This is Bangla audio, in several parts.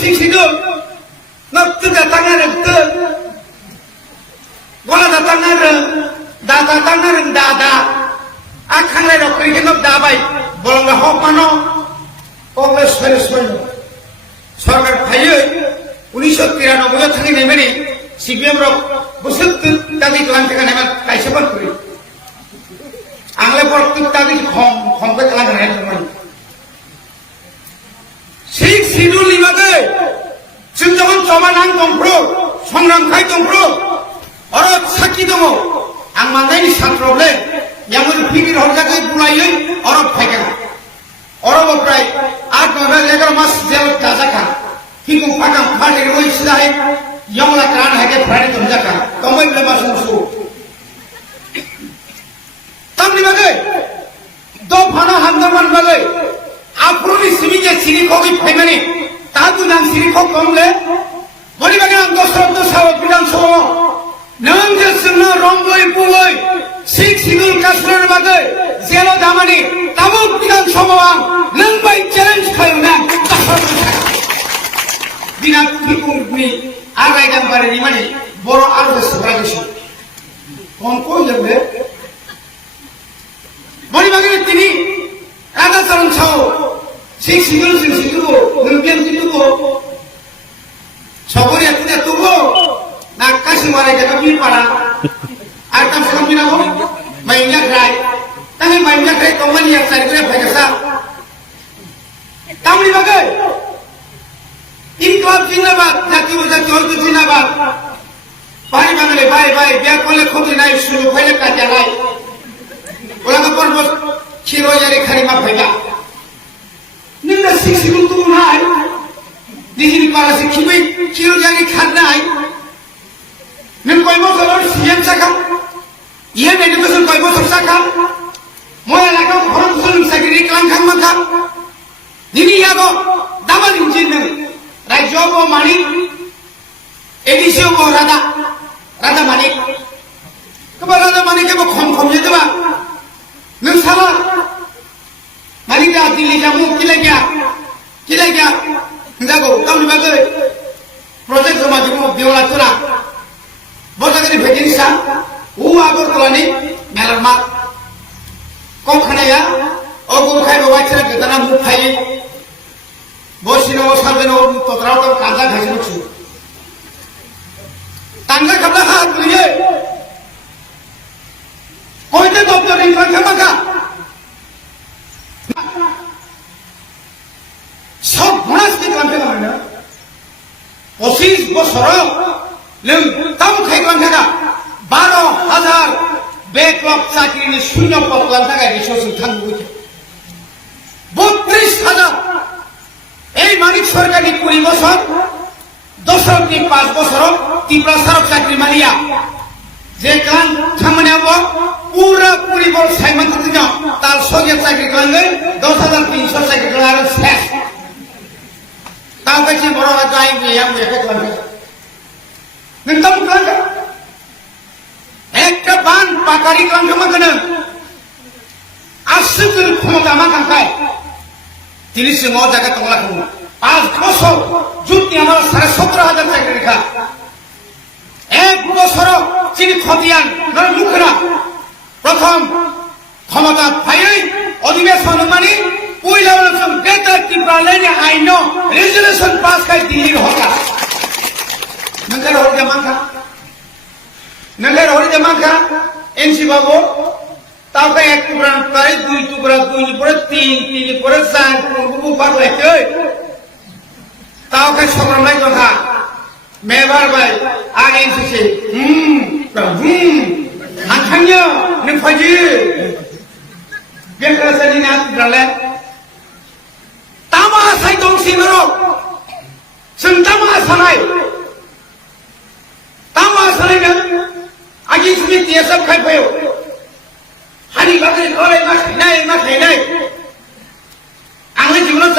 siksido nak tu datangan tu gola datangan dada akan le rok kiri nok dabai bolong hok mano ogle sore সরকার ভাইয়ে 1993 থেকে নেমে সিপিএম রক বসত তাদি ক্লান থেকে নেমে কাইসে বল করি আংলে পর তাদি খমকে ক্লান নেয় তোমায় সেই শিডিউল নিবাদে जों যখন জমা নাং দংপ্রো সংগ্রাম খাই দংপ্রো অর সাকি দङ आं माननायनि सानफ्रावले यामुर फिगिर हरजाखै बुलायै अरब फायगोन अरब प्राय 8-9 मास जेल दाजाखा फिगं फागां फाटे रोय सिलाय यमला कान हागे फाटे दंजाखा कमै बले मासुसु तामनि बागै दो फाना हामदमान बागै आफ्रोनि सिमिजे सिरिखगै फायमाने ताबु नां सिरिखग कमले बनि बागै आं दसरत साव बिधान सभा नों जे जोंना रंगै बुयै सिख सिदुल काश्मीर बागै जेल दामानि ताबु बिधान सभा नों बाय चेलेन्ज खालामना बिना फिकुंनि आरायदां बारिनि माने बर' आरो सब्रागोसो कोनको लेबे बनि बागै तिनि राजा चरण साव सिख सिदुल नोंबियान जितुबो सबरिया तिने तुबो ना काशी मारे जगह भी पड़ा आर तम से कम बिना हो महिला राय तंगे महिला राय कंपनी एक साइड करे भैसा तामनी बागै इनकलाब जिंदाबाद जाति और जिंदाबाद भाई बांगले भाई बिया कोले खोदि नाय सुलु फैले काटिया नाय ओला का पर्व खिरो यारे खरिमा फैला निंदा सिक्सिगुन तु नाय दिहिनि पाला से खिबै खिरो यारे खानाय नों कय बছর সিএম সাকা ইয়ে এডুকেশন কয় বছর সাকা মই এলাকা খরচ সুলুম সাগরি ক্লাম খাম মাথা দিনি ইয়াগো দাবাল ইঞ্জিন রাজ্য ও মানিক এডিসি ও রাধা মানিক কবা রাধা মানিক এব খম যেতবা নों সালা মালিকা দিল্লি যাবো কিলাই গিয়া যাগো কাউনি বাগै প্রজেক্ট জমা দিব দেওলা তোরা बजागनि भेदिनसा उ आगर तलानि मेलरमा कखनाया अगुर खाय बवाइछरा गदाना मुफाय बसिनो सालबेनो तत्राव तो काजा खाइनो छु तांगा कबला हा तुये कोइते दप्तर इंसान खमाका सब गुणास के काम के ना 25 বছর नों ताम खायगोन थाका 12,000 बेकलग चाकरिनि शून्य पद लानो थाखाय रिसोर्स थांगुबै 32,000 এই মানিক সরকারি 20 বছর দশকনি 5 বছর তিব্রা সারক চাকরি মালিয়া যে কান থামনাব পুরা পরিবার সাইমান দিন তার সঙ্গে চাকরি করলে 10,300 চাকরি করার শেষ তাও কাছে বড় গাই বিয়া এফেক্ট লাগে नोंथां क्लांखा একটা বান পাকারি ক্লাंखा মাগনে আসুকুল ক্ষমতা মাকাঙ্কায় তিনি সিংহ জায়গা তংলা খাবো 5 বছর জুতি আমার 17,500 চাকরি রেখা 1 বছর চিনি খতিয়ান নর মুখরা প্রথম ক্ষমতা পাইই অধিবেশন মানে পয়লা বলছম গ্রেটার ত্রিপুরা লাইনে আইন রেজুলেশন পাস খাই দিল্লির হকা नंगर हरि जमाखा एनसी बाबू ताव का एक टुकड़ा प्राय 2 टुकड़ा 2 नि परे 3 नि परे 4 गुबु पार लायते ताव का सगरनाय जखा मेबार बाय आ एनसी से आखान्यो नों फाजि बेखा सनि ना टुकड़ाले तामा साइ दंसि नरो जों तामा सानाय तामा सानायनो आगि सुनि टिएसएफ खायफायो हानि बागै खरै मा खायनाय आंनि जीवनाव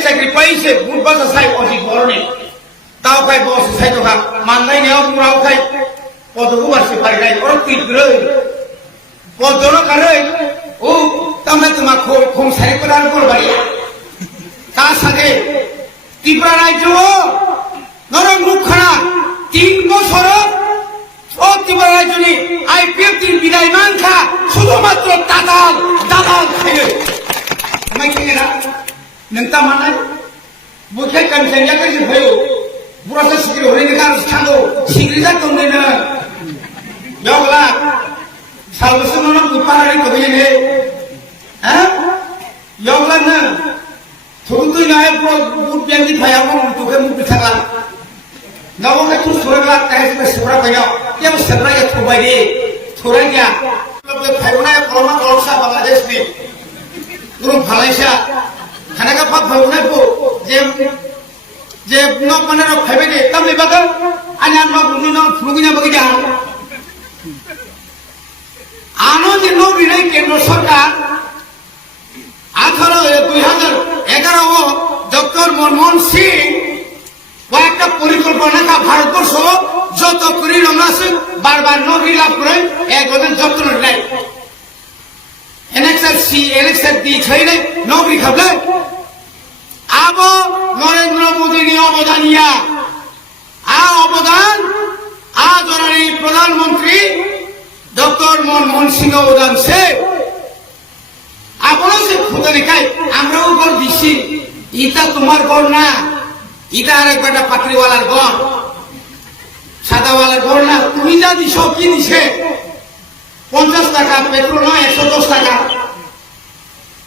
चाकरि पाइसे बुट बासा साइ अजि गरने ताव खाय बस साइ दखा माननायनायाव मुराव खाय पदखौ बारसि फारिनाय अर तिग्रै पदनो कारै ओ तामना तुमा खम सारि कोदान गरबारिया ता सागे ত্রিপুরা রাজ্য নরম মুখখানা 3 বছর ও ত্রিপুরা রাজ্য IPF বিদায় মানখা শুধুমাত্র দাদাল খাইলে আমায় খেয়ে না नोंता मानाय बुखे कनसेंया कैसे भयो बुरासा सिग्रि हरै निखा थांगो सिग्रि जा दंनेनो बेवला सालबसनो न बुपारारि कबिने ह बेवला न थुगुतु नाय प्रो बुट बेंगि थायाबो तुके मु बिथाला नवके तु सुरगा तायसे सुरा भयो केव सगरा या थुबाय दे थुराय गया तब फाइबना कलमा कलसा बांग्लादेश नि गुरु फालायसा खाना का पाप भावना को जे नौ मने नौ खाइबे दे तब ले बगर आने नौ बुनी नौ फुलुगिना बगी जा आनो जे नौ बिनाय केंद्र सरकार 2011 डॉक्टर मनमोहन सिंह কয়েকটা পরিকল্পনা কা ভারতবর্ষ যত করি রমনাসে বারবার নগরী লাভ করে একজন যত্ন নাই एनेक्सर दी छैन नौकरी खबले अब नरेंद्र मोदी ने अवदानिया अवदान आज प्रधानमंत्री डॉक्टर मनमोहन सिंह अवदान से आपनो से खुदने काय আমরাও গর দিছি ইটা তোমার গর না ইটা আরেক বেটা পাত্রীওয়ালার গর সাদাওয়ালার গর না তুমি যা দিছো কি দিছে 50 টাকা পেট্রোল 110 টাকা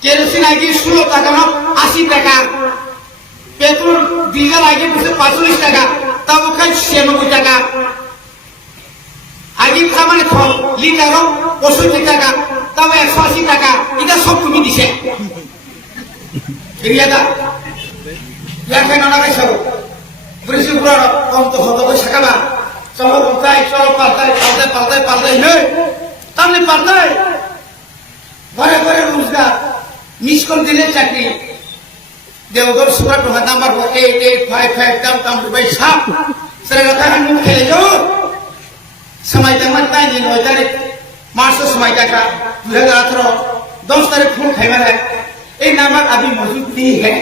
কেরোসিন আগে 16 টাকা 80 টাকা পেট্রোল ডিজেল আগে 45 টাকা তাও খাই 96 টাকা আগে খামানে লিটার 65 টাকা তাও 180 টাকা এটা সব তুমি দিছে এরিয়াটা ইয়াকে না গাইছো পুলিশ পুরো কম তো হতো সাকাবা চলো পাল্টাই নে তামনে পাল্টাই ঘরে ঘরে রোজগার মিসকল দিলে চাকরি দেওগর Surat number 8855 tam rubai sap sere rakahan mu khele jo samay taman tai ni 9 tarik मार्च समय का 2018 10 तारीख फूल खाइबा है ए नामक अभी मौजूद नहीं है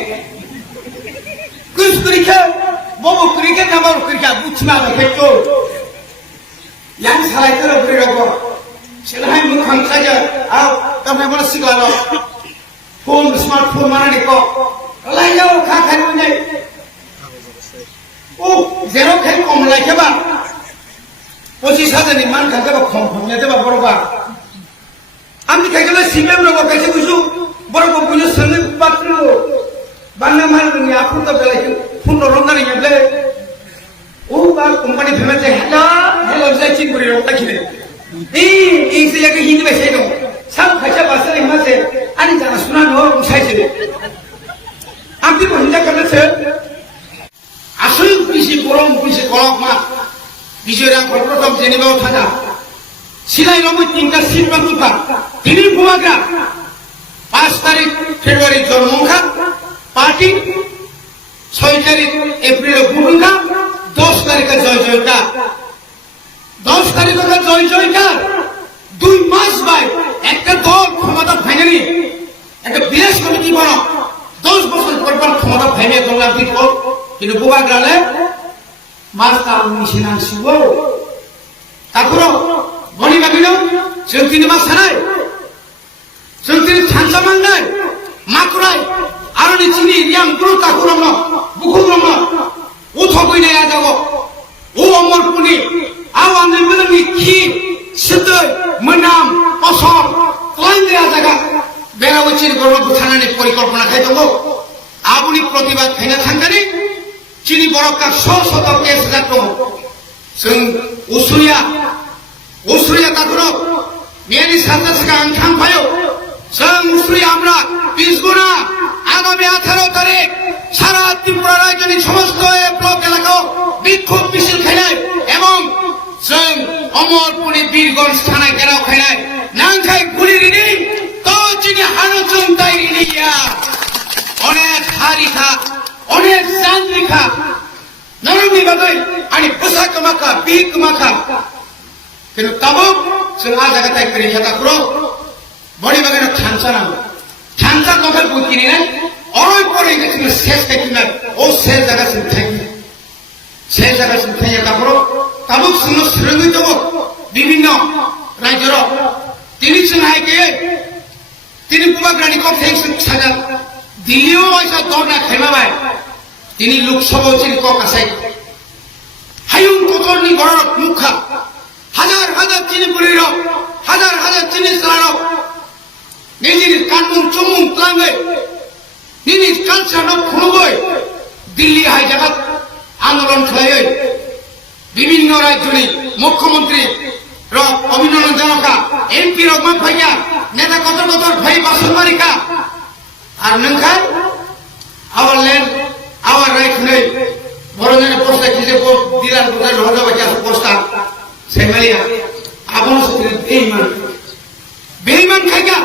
कुछ तरीके वो तरीके नंबर तरीका बुझना है तो yang salah itu lo beri rokok silahkan bukan saja tau memang sikla lo phone smartphone mana nih kok lain jauh kakak punya zero kayak kom lagi bang posisi saja nih man kakak bang komnya tuh bang berubah ambil kayak lo simem lo kayak busu berubah punya seni patro bangga mana nih aku tuh beli phone dorong nih ya beli bang company famous है hello saya cint beri rokok lagi nih ini saya ke Hindi bahasa itu सब खर्चा bahasa lima से ani jangan sunan हो saya sih ambil Hindi करने से asal bisi borom bisi kolok mah bisi orang korporatom jenis bawa thada silai nomor 3 seat bang kita ini buaga 5 तारीख Februari জন্মখা party 6 तारीख April বুড়ুখা 10 तारीख का जय जयकार 10 तारीख का जय जयकार 2 मास बाय একটা দল ক্ষমতা ফাইনালি একটা বিশেষ কমিটি বনো 10 বছর পর ক্ষমতা ফাইনাল করলাম দিত কিন্তু বুবা গ্রালে মাস তা মিশনান শিব তারপর বনি বাগিলো সেদিন মাস ছাড়াই সেদিন ছানসা মাননাই মাকুরাই আরনি চিনি রিয়াম গুরু তাকুরম বুকুরম উঠবইনে আজাগো ও অমরপুনি আওয়ামী বিরোধী কি সিদ্ধই মনাম অসম কইলে আজাগা বেরাউচির গর্ব থানানি পরিকল্পনা খাই দেবো আবুনি প্রতিবাদ খাইনা থাঙ্গানি চিনি বরকা শত কেস জাতো जों उसुरिया তাকুরো মেনি সাতাশকা আংখাং পায়ো जों उसुरिया আমরা 20 গুণা আগামী 18 তারিখ সারা ত্রিপুরা রাজ্যের সমস্ত ব্লক এলাকাও বিক্ষোভ মিছিল খাইলাই এবং जों অমরপুরি বীরগঞ্জ থানা ঘেরাও খাইলাই নাংখাই গুলি রিনি তো চিনি হানুচুন তাই রিনিয়া অনেক হারিখা অনেক জানরিখা নরমি বাদই आणि পোশাক মাখা বিক মাখা কিন্তু তবু जों आ জায়গাটায় করে যেটা করো বড়ি বাগানে ছানছা না ছানছা কথা বুঝিনি না অরই পরে গেছিল শেষ কাটিনা ও से जागासिनो थायो से जागासिनो थायो तारপরও ताबुक सिङाव सोलोङै दङ বিভিন্ন রাজ্যর তিনি हायके তিনি বুবাগ্রানি কফেক সাজা দিল্লিও আইসা দরনা খেমাবাই তিনি লোকসভা চিনি কক আসাই হায়ুং কতরনি বড় মুখা হাজার হাজার চিনি পুরির হাজার হাজার চিনি সালানো নিজের কানুন চুমুং ক্লাঙ্গে নিনি কালচার খুলবই দিল্লি হাই জায়গা আন্দোলন খালাই বিভিন্ন রাজ্যনি মুখ্যমন্ত্রী অভিনন্দন জানাকা এমপি রকম ভাইয়া নেতা কত কত ভাই বাসনবাড়িকা আর নংখাই আওয়ার ল্যান্ড আওয়ার রাইট নেই বড়জনে পোস্টা কিসে দিলার বুঝে লহজা বাচ্চা পোস্টা সেমালিয়া আপন সাথে বেইমান খাইকা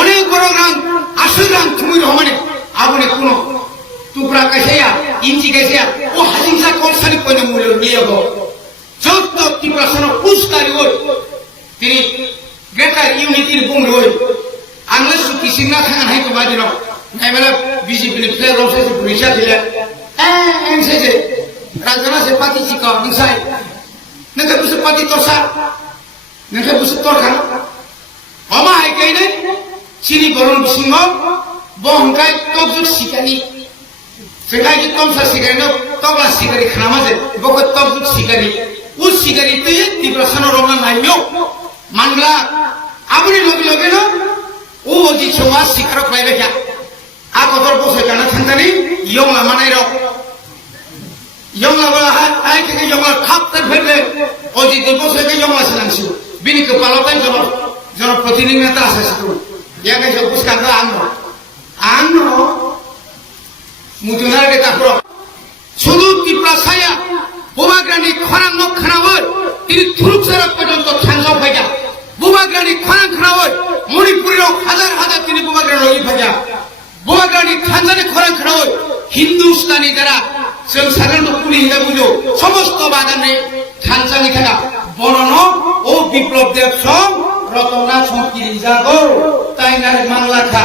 অনেক বড় রান আসল রান তুমি রহমানে আপনি কোন টুকরা কাইসাইয়া ইঞ্চি কাইসাইয়া ও হাসিংসা কলসানি কইনে মূল্য নিয়ে গো যত ত্রিপুরাসন উস্কারি ওই তিনি গ্রেটার ইউনিটির বুং রই আংলে সুতি সিংনা থাকা নাই তো বাদিন নাইবেলা বিজেপি नि প্লেয়ার রসে পুলিশা দিলে এনসেজে রাজনা সে পাতি চিকা নসাই নকে বুসু পাতি তোরসা নকে বুসু তোরখান অমা হাই কাইনে চিনি বরণ বিসিংহ বহংকাই তবজুক সিকানি সেখাই যে তমসা সিকারি তবলা সিকারি খানামাজে বক তবজুক সিকারি उ सिगारी ते ত্রিপুরাসন রমনা নাইও মানলা আপনি লগে লগে না ও ওজি ছোয়া শিকার পাইবে কি আ কতর বসে কানা থানতানি ইয়ংলা মানাই রক ইয়ংলা বলা আই থেকে ইয়ংলা খাপতার ফেলে ওজি দি বসে কে ইয়ংলা সানছি বিনি কে পালতাই জন প্রতিনিধি নেতা আছে তো ইয়াকে সব পুস্কার আনো মুজুনার কে তারপর শুধু ত্রিপুরাসায়া বুবাগ্রানি খরাং নক খানাওয় তিনি থুরুকসারা পর্যন্ত থানসাও ফাইয়া বুবাগ্রানি খরাং খানাওয় মণিপুরের হাজার হাজার তিনি বুবাগ্রানি রই ফাইয়া বুবাগ্রানি থানজানি খরাং খানাওয় হিন্দুস্তানি যারা जों साधारण पुनि हिदा बुझो समस्त बागाने थानसानि खाना बरन ओ विप्लव देव सं रतना संकिरि जागो ताइनार मांगलाखा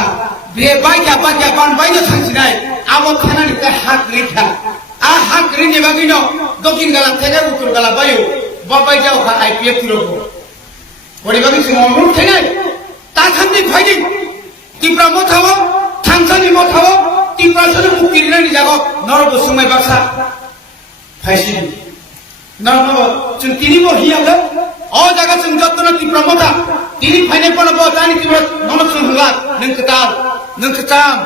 बे बाइका बाइका बान बाइनो थांसिनाय आबो खानानि का हाक रेखा आ हाक रेनि बागिनो दक्षिण गाला থেকে উত্তর গালা বায়ু বাবাই যাও খা আইপিএফ তিরবো ওরে বাগি সে অনুরোধ থাইনাই তা খামনি ফাইদি ত্রিপুরা মথাও থানসানি মথাও ত্রিপুরাসনে মুক্তি দিনাनि जागो नरब सुमाय बाक्सा फाइसि नरब जों तिनिबो हियाबो अ जागा जों जत्न त्रिपुरा मथा तिनि फाइनाय पनबो तानि त्रिपुरा नमक जों हला नों खताम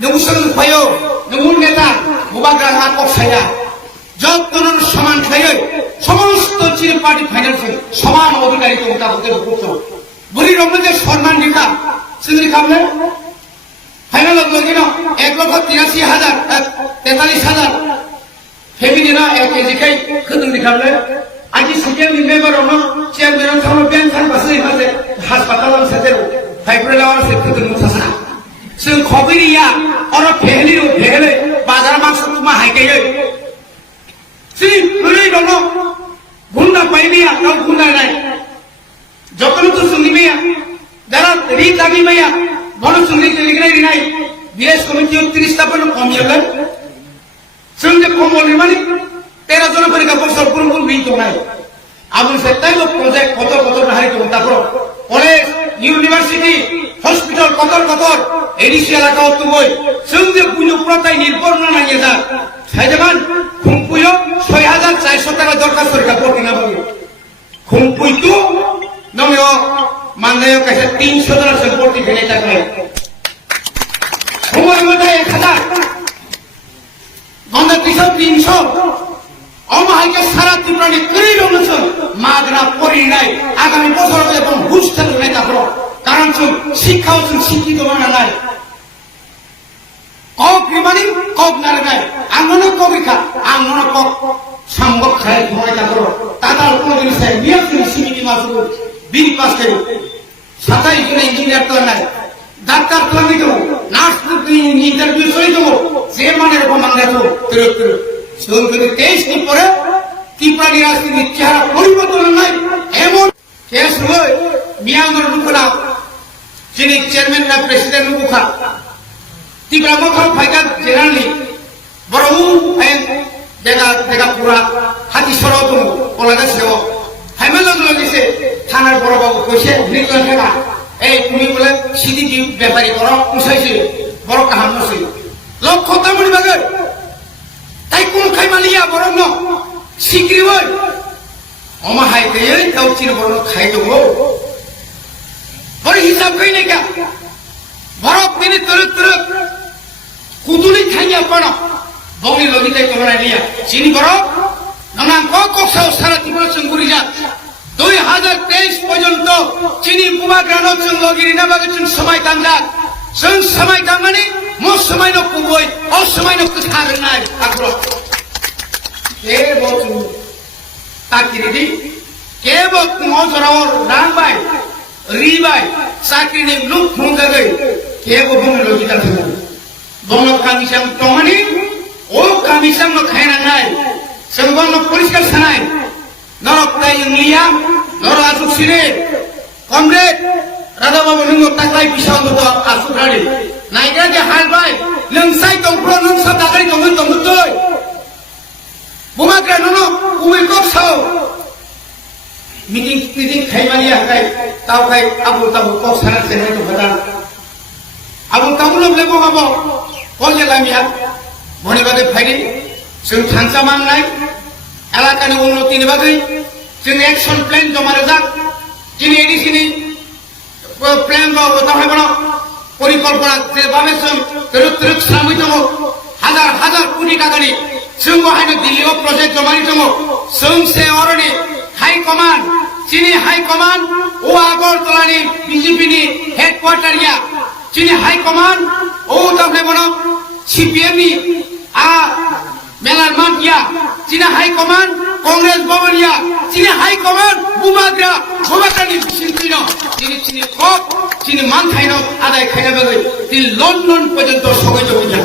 नों सं फायो नों नेता बुबाग्रा हा कसाया जत्न समान खायो समस्त चिनि पार्टी फाइनाल समान अधिकारी तो ता होते बुझो बुरी रमने जे सम्मान दिखा सिंद्रि खामले फाइनल लगे ना 1,83,043,000 फैमिली ना एक केजी कई खतम दिखाले आज सेकेंड मेंबर होना चेयरमैन थानो बेन थान बसै हाजे हास्पाताल से तेरो फाइब्रो लावर से खतम थसा जों खबरिया और फेहली रो फेहले बाजार मास तुमा हाइकै सि ओरै दङ गुन्डा पाइबिया न गुन्डा नाय जकन तो सुनिमिया যারা রিট লাগিমিয়া গণসংগঠন লিগনাই নাই বিএস কমিটি 30 টা পর্যন্ত কমিয়েলেন সঙ্গে কমলি মানে 13 জন পরীক্ষা বছর পুরো বিত নাই আবুল সেটাই প্রজেক্ট কত কত হারি তো তারপর কলেজ ইউনিভার্সিটি হসপিটাল কত এডিসি এলাকা তো বই সঙ্গে পুজো প্রতাই নির্ভর না নিয়ে যা সাইজামান খুমপুয়ো 6400 টাকা দরকার সরকার পড়তে না বলি খুমপুই তো নমিও मानने कैसे 300 जन से भर्ती भेने तक है उम्र में 1000 गंदा 300 अमाहाय के सारा त्रिपुरानि कई रंग मागरा परि নাই आगामी বছর এবং হুস্টেল নাই তারপর কারণ শিক্ষা ও শিক্ষিত বানা নাই কক রিমানি কক না নাই আঙ্গন কবিখা আঙ্গন কক সম্ভব খায় ধরে তারপর তাতার কোন জিনিস নাই নিয়ম সীমিত মাত্র বিল পাস করে 27 জন ইঞ্জিনিয়ার তো নাই ডাক্তার তো নাই তো নার্স তো ইন্টারভিউ সই তো যে মানে এরকম মাঙ্গা তো তিরুত্তর শুন করে 23 দিন পরে ত্রিপুরা রাজনীতির চেহারা পরিবর্তন নাই এমন কেস হই মিয়ানমার মুখলা যিনি চেয়ারম্যান না প্রেসিডেন্ট মুখা ত্রিপুরা মুখা ফাইকা জেনারেলি বড় अमाहाय गई दाउचिन बरनो खाइ दङ बर हिसाब गई क्या बरफ दिने तुरुक तुरुक कुदुली थाइया पण बौनी लगिताय कमरा लिया चिनी बरफ ननां कक्साव सारा त्रिपुरा चंगुरी जा 2023 पर्यन्त चिनी बुमाग्रानो जों लगिरि ना बागै जों समाय दांजा जों समाय दांनानै म समायनो कुबय अ समायनो खोथागोनाय आग्रह केबो जों ताकिरिदि केबो मजराव रांबाय रिबाय साख्रिनि लुक फुंगागै केबो बुंनो लगिता थाङो बंनो कामिसाम तमानि ओ कामिसाम न खायनांनाय जों बंनो परिष्कार सानाय नरक ताय इंलिया नर आसुसिने कमरेड राधा बाबू नों ताकलाय बिसाव दो आसुरानि नायग्रा जे हालबाय नोंसाय दंफ्रो नों सब दागारि दंगोन दंगोतै बुमाग्रा ननो उइ कक्साव मीटिंग खाइमानि हाय तावखाय आबु ताबु कक्साना सेनाय दंफादा आबु ताबु लबले बगाबो कलजे लामिया मनि बागै फाइदि जों थांसा मांनाय एलाकानि उन्नतिनि बागै जों एक्शन प्लान जमा रजाक जिनि एडिसिनि प्लान बाव तावहाय बनो परिकल्पना जेबामे जों तुरुक तुरुक सामै दङ हाजार हाजार कोटी टाकानि जों बाहायनो दिल्लीआव प्रजेक्ट जमानि दङ जों से अरनि हाई कमान्ड चिनी हाई कमान्ड ओ आगरतलानि बीजेपीनि हेडक्वार्टारिया चिनी हाई कमान्ड ओ तावहाय बनो सीपीएमनि मेलार मानकिया चिनी हाई कमान्ड कांग्रेस भवनिया चिनी हाई कमान्ड बुमाग्रानि बिसिंथिनो चिनी कप चिनी मानथाइनो आदाय खायना बागै दि लंडन पर्यन्त सगाय जगैजा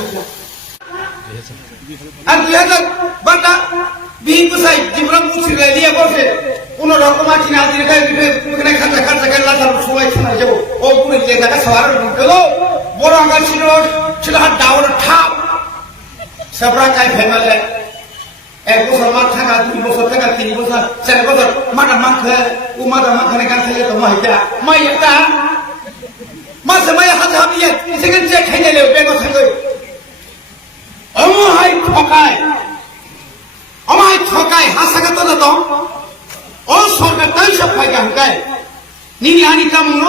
আর 2012 বিহি পুসাই জিবরাম মুছিলে লিয়ে বসে কোন রকম আছে না দিনে এখানে খাতা খাতা করে লাতার সবাই শোনা যাব ও পুরো যে জায়গা সবার ঢুকলো বড় আঙ্গা ছিল হাত ডাউন ঠাপ সাবরা কাই ফেমালে এক বছর মার থাকা 2 বছর থাকা 3 বছর 4 বছর মাটা মাখে ও মাটা মাখনে গান খেলে তো মাইতা মাইতা মাসে মাই হাত হাবিয়ে সেখানে যে খাইলে বেগো থাকে আমায় ঠকায় হাসাকে তো তো ও সরকার তাই সব ফাইকা হকায় নিনি আনি কামুন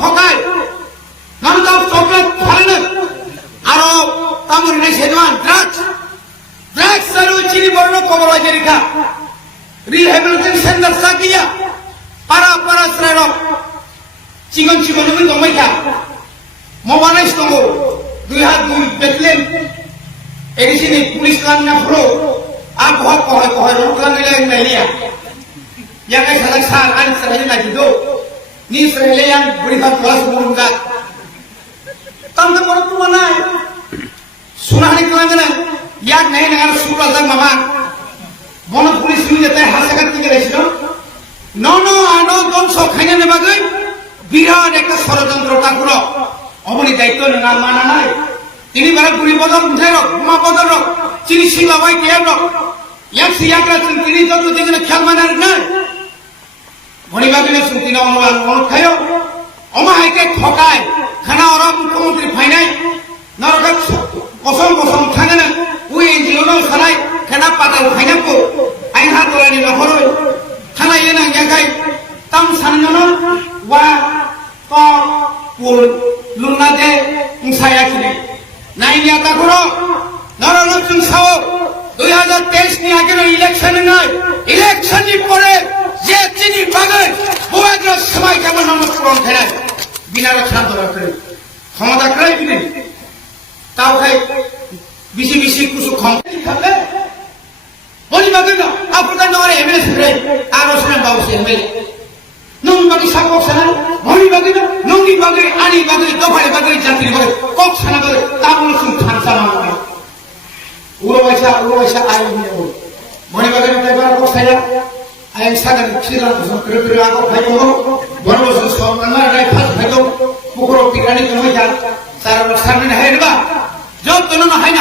ঠকায় নাম দাও চকলেট ফালেন আর তামুর নাই সেজমান ড্রাগস আর চিনি বর্ণ কবর আছে রেখা রিহ্যাবিলিটেশন সেন্টার সাকিয়া পারা শ্রেণ চিকন তুমি দমাইখা মবানাইস দङ 2002 বেতলেন এডিসিনি পুলিশ কামনা ফলো আর কয় রুকলা নিলাই নাইলিয়া ইয়াকাই সালাক সাল আন সালাই নাজিদো নি শ্রেলেয়ান বড়িফা ক্লাস মুরুঙ্গা তামতে বড় পুমানাই সুনাহানি কাঙ্গনা ইয়াক নাই নাগার সুরা জাং মামা বন পুলিশ নিয়ে যেতে হাসাকাত থেকে গেছিল ননো আনো দংশ খাইনানে বাগৈ বিরাট একটা ষড়যন্ত্র তাকুর অবনি দায়িত্ব না মানা নাই তিনি বারে পুরি বদল উঠে রক মা বদল রক চিনি শিলাবাই কে রক এক সিয়াকরা তিনি যত যেখানে খেয়াল মানার নাই ভনিবাগিনে সুতি না অনুমান খায়ো অমাহাইকে ঠকায় খানা ওরা মুখ্যমন্ত্রী ফাইনাই নরকাত কসম থাঙে না উই এনজিও নো সারাই খানা পাতাল ফাইনাকো আইন হাতলানি নহরই খানা এনা গাগাই তাম সাননো ওয়া ক পুল লুনা দে মুসায়া কিনে নাইনিয়া তাকুরো নরনতুন সাও 2023 নি আগের ইলেকশন নাই ইলেকশন নি পরে যে চিনি বাগান বুয়াগ্র সময় কেমন নামক পূরণ খেলায় বিনার শান্ত রাখে ক্ষমতা ক্রাই বিনে তাও খাই বিসি কুসু ক্ষমতা খাবে বলি বাগান আপনাদের নরে এমএলএ রে আর ওসমান বাবু এমএলএ নং বাকি সাপক সানা ভনি বাকি নংনি বাকি আনি বাকি দফারে বাকি জাতি বাকি কক সানা বাকি তাবুল সুন খানসা মানা উড়ো পয়সা আই নিয়ে ভনি বাকি ড্রাইভার কক সাইরা আই সাগর ছিলা করে আগো ভাইও বড় বড় সব না রাই ফাস ভাইও পুকুর টিকানি তুমি যা সারা সামনে হাইরবা যত না হাই